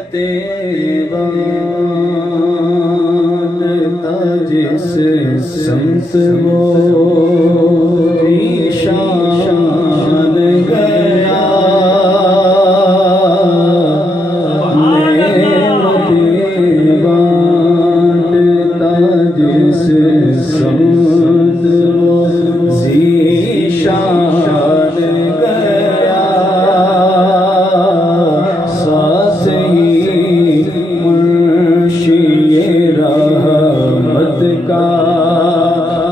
नेमतें बांटता जिस संत वो ज़ीशान गया। नेमतें बांटता जिस संत वो ज़ीशान गया। साथ ही मुर्शिद रहमत का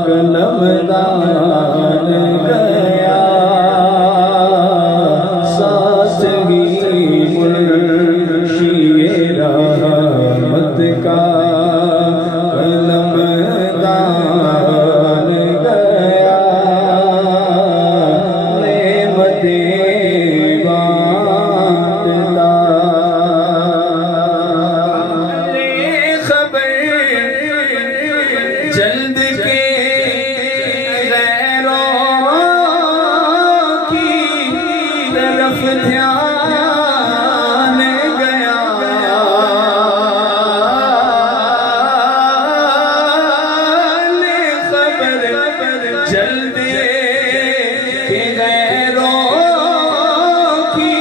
कलमदान गया। साथ ही मुर्शिद रहमत का कलमदान गया। नेमतें बांटता जल्द के गैरों की तरफ ध्यान गया। ले खबर जल्द के गैरों की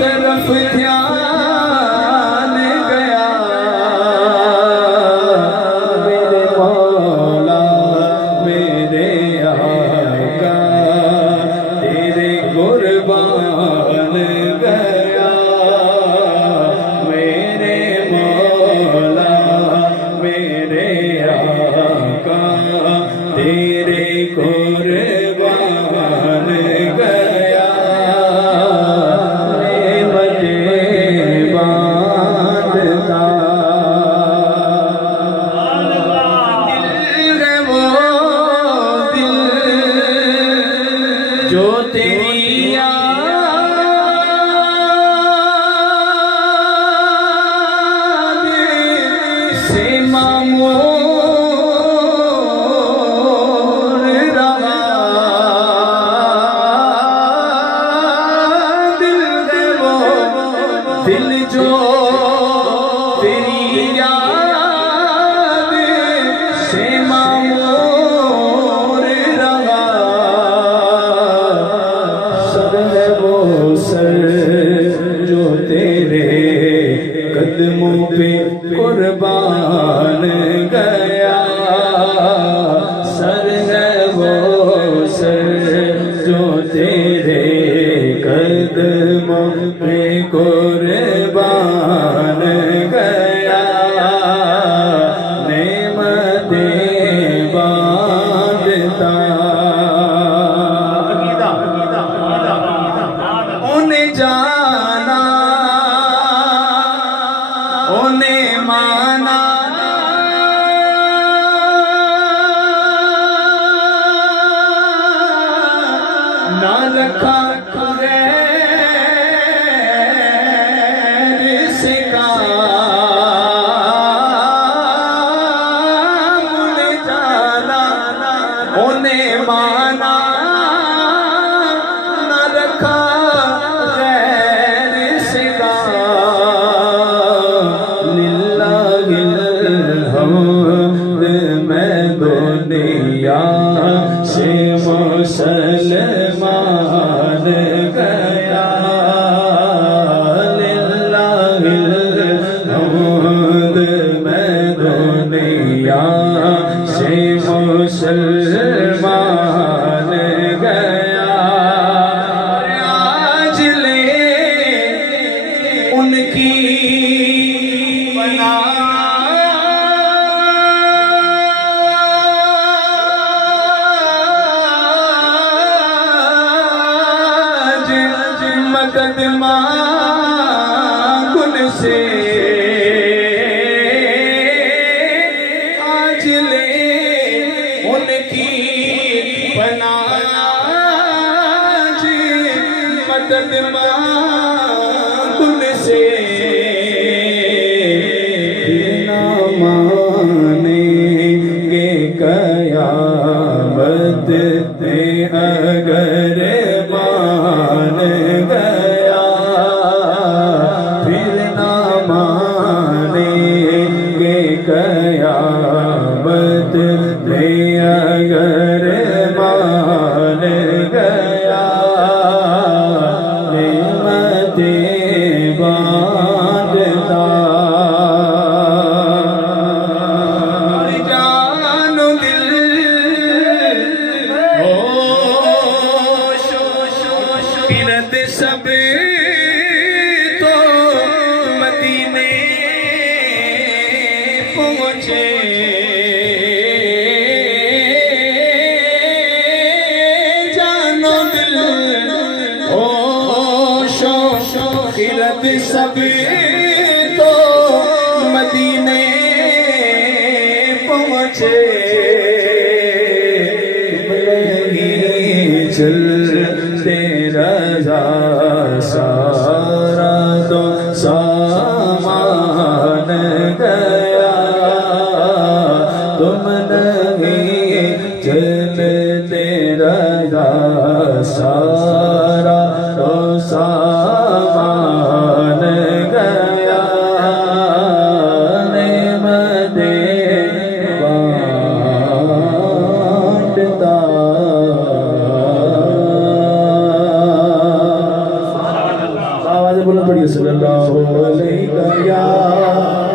तरफ ध्यान गया। कुर्बान गया मेरे मौला मेरे आका तेरे कुर्बान गया। नेमतें बांटता दिल है वो दिल जो तेरी से मामूर रहा। दिल है वो दिल जो तेरी याद से मामूर रहा। सर है वो सर जो तेरे कदमों पे कुर्बान गया। सर है वो सर जो तेरे कदमों पे कुर्बान गया। नेमतें बांटता उन्हें जाना उन्हें माना ना रखा गैर से काम। उन्हें जाना उन्हें माना ना रखा गैर से काम। मैं दुनिया से मुसलमान गया। मैं दुनिया से मुसलमान गया। आज ले उनकी बना मदद मांगुन से। आज ले उनकी पनाज मदद मांगुन से। ना मानेंगे कयामत में अगर मान गया। फिर ना खिलत सब तो मदीने पहुँचे जानो दिल होशो खिलत सब तो मदीने पहुँचे चलते रजा सारा तो सामान गया तुम नहीं चलते रजा सारा तो सामान गया नेमतें बांटता बोलना पड़िए सल्लल्लाहु अलैहि वसल्लम।